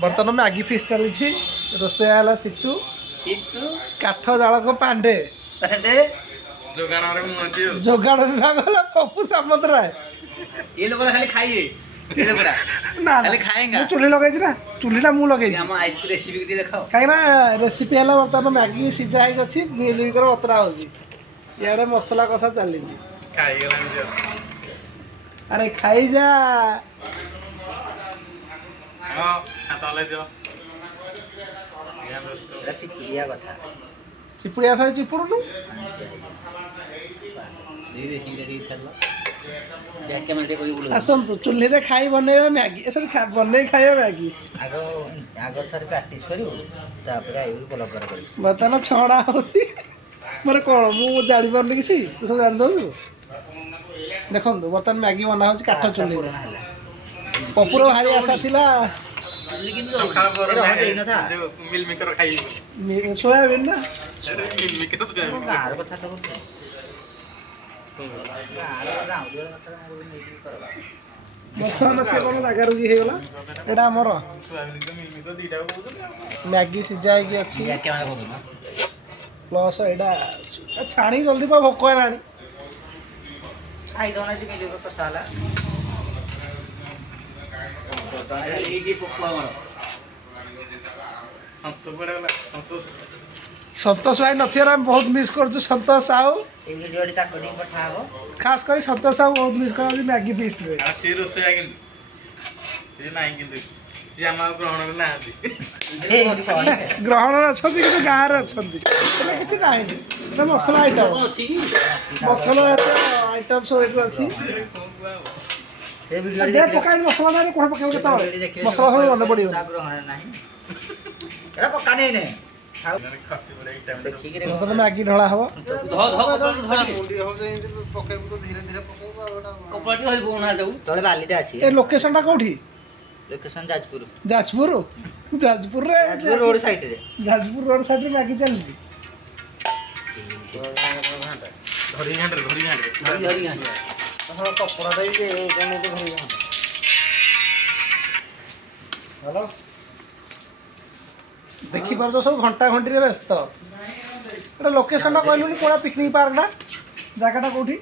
बर्तमान Maggi fist चली Rosaiah situ काठ जाड़क पांडे जोगाड़ विभाग पप्पू सामंतराय ये लोग खाली खाइए ये लोग ना खाली खाएंगा चुली लगे ना चुलीटा मु लगे हम आज रेसिपी के देखाओ कहीं रेसिपी है बर्तमान मैगी सीझा होगी मिल मिकर बतरा होगी इे मसला कषा चली अरे खाई जा चिपड़िया कथा चिपुड़िया था चिपुड़ू आसतु चुली रे खाई बनैबा मैगी सब बनै खाइबा मैगी आगो आगो थर प्रैक्टिस करू तापर आइबो ब्लॉग कर बर्तमान छड़ा होसी माने कोन मु जानि परनी किछि तू सब जानि दउ देखम तो बर्तमान मैगी बना होछि काठ चुली पपुरो भारी आशा थिला मिल मेकर खाई सोयाबीन ना मिल मेकर सोयाबीन गार कथा तो बर्तमान से कौन रागारुगी हो गला एटा हमर मैगी सिझा है कि अच्छी प्लस एटा छाणी जल्दी पा भोक हैलानी खाई दोना जी मिल मेकर साला ये जी पप्पू हमर संतोष भाई नथियार हम बहुत मिस कर संतोष साहू ए वीडियो डी ताकडी पठाबो खास कर संतोष साहू बहुत मिस कर मैगी फिस्ट रे सी रोसैया किंतु सी नाही किंतु सी आमा ग्रहण ना ए अच्छा ग्रहण अछंती कि गाँ रे अछंती किछि नाही तो मसला आइटम अछि की मसला आइटम सब एटु अछि ए वीडियो डी दे पकाई मसला ना कोन पकाई केता मसला सब मन पड़ियो ग्रहण नाही एरा पक्का नहीं ने खसी बडे टाइम देखि के तो मैगी ढळा हबो मुंडी हो जे पकाइबो तो धीरे धीरे पकाइबो ओटा कपड़ी हल बोना दउ तळे बालीटा अछि ए लोकेशन टा कोठी लोकेशन जाजपुर जाजपुर जाजपुर रे जाजपुर रोड साइड रे जाजपुर रोड साइड रे मैगी चलती धरी घांटे हरी हरी हां कपड़ा दे जे कोन तो घरी हेलो देखि पार सब घंटा घंटी रे व्यस्त एटा लोकेशन टा कहलुनी कोडा पिकनिक पार्क टा जागाटा कोठी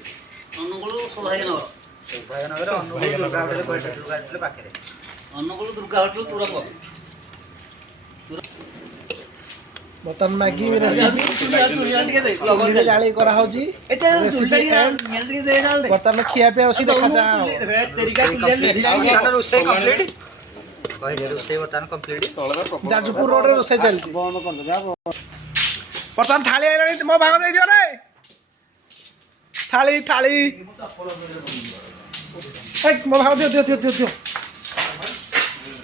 अनुगुल सौभाग्यनगर अनुगुल दुर्गा होटल कोइटा पाखरे अनुगुल दुर्गा होटल तुरंग बर्तन मैगी रेसिपी जाली करा होजी बर्तन खिया पे उसी देखा जा रोसे कंप्लीट कहले रोसे बर्तन कंप्लीट जाजपुर रोड रे रोसे चलची बंद कर दे बर्तन थाली आइलानी मो भाग दे दियो रे थाली थाली ए मो भाग दियो दियो दियो दियो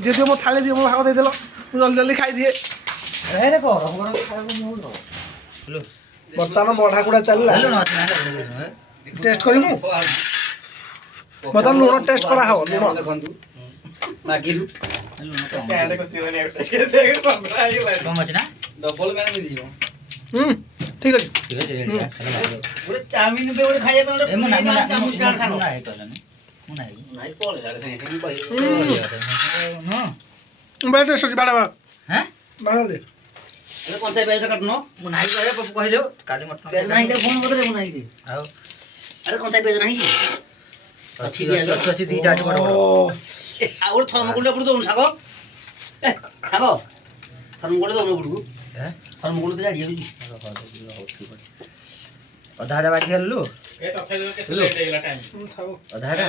दियो मो थाली दियो मो भाग दे देलो जल्दी जल्दी खाई दिए रे को खाइबो लो बर्तन बढा कुडा चलला टेस्ट करिमु बर्तन लुण टेस्ट करा हो लुण देखंतु मागी कैंडे को सिवनी देख पकड़ा आई लाइट कम अछि ना डबल मैंने दियो ठीक अछि ठीक है ओरे चाउमीन पे ओरे खाइए पे ओरे चाउमीन का सांग ना है कहले नहीं पळे जाड़े से कहि हां बड़ा टेस्ट अछि बड़ा बड़ा हैं बड़ा दे अरे कौन सा बेज काटनो मुनाई कहे पप्पू कहलो काली मटन बेज नहीं दे फोन कर दे मुनाई दे आओ अरे कौन सा बेज नहीं अच्छी अच्छी दीटा अछि बड़ बड़ आ और थर्मोकोल पड़ दो सागो ए सागो थर्मोकोल दो पड़ू हैं थर्मोकोल तो जाड़ी होजी आधा आधा बाटी हेलु ए तो फेल के लेट एला टाइम थाओ आधा आधा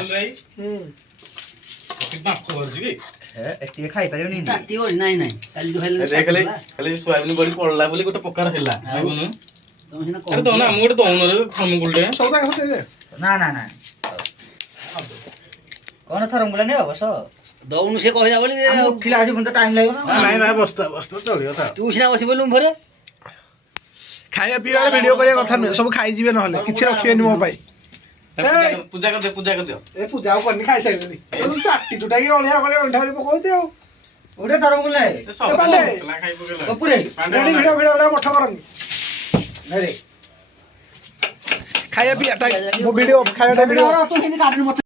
कितना खोज जी है एटी खाई परियो नहीं ताती हो नहीं खाली जो हेल देख ले खाली सोयाबीन बड़ी पड़ला बोली गोटे पकार हैला आगुनु तुम सिना अरे तो ना मोड दोउन रे थर्मोकोल रे सौदा खाते दे ना ना ना कौन थर्मोकोल ने बस दौनु से कहला बोली उठिला आज बंद टाइम लागो ना नहीं ना बस्ता बस्ता चलियो था तू सिना बसी बोलू भरे खाया पिया वाला वीडियो करिया कथा न सब खाई जीवे नहले किछि रखिबेनी मो भाई पूजा कर दियो ए पूजा करनी खाई साइलनी तू चाटी टुटा की ओलिया करे अंठा रे पकोई दे ओडे थर्मोकोल ले सब पांडे। खाई पकेला बपुरे रेडी वीडियो वीडियो मठ करनी नहीं रे खाया पिया टाइम वो वीडियो खाया वीडियो तो हिंदी काटने मत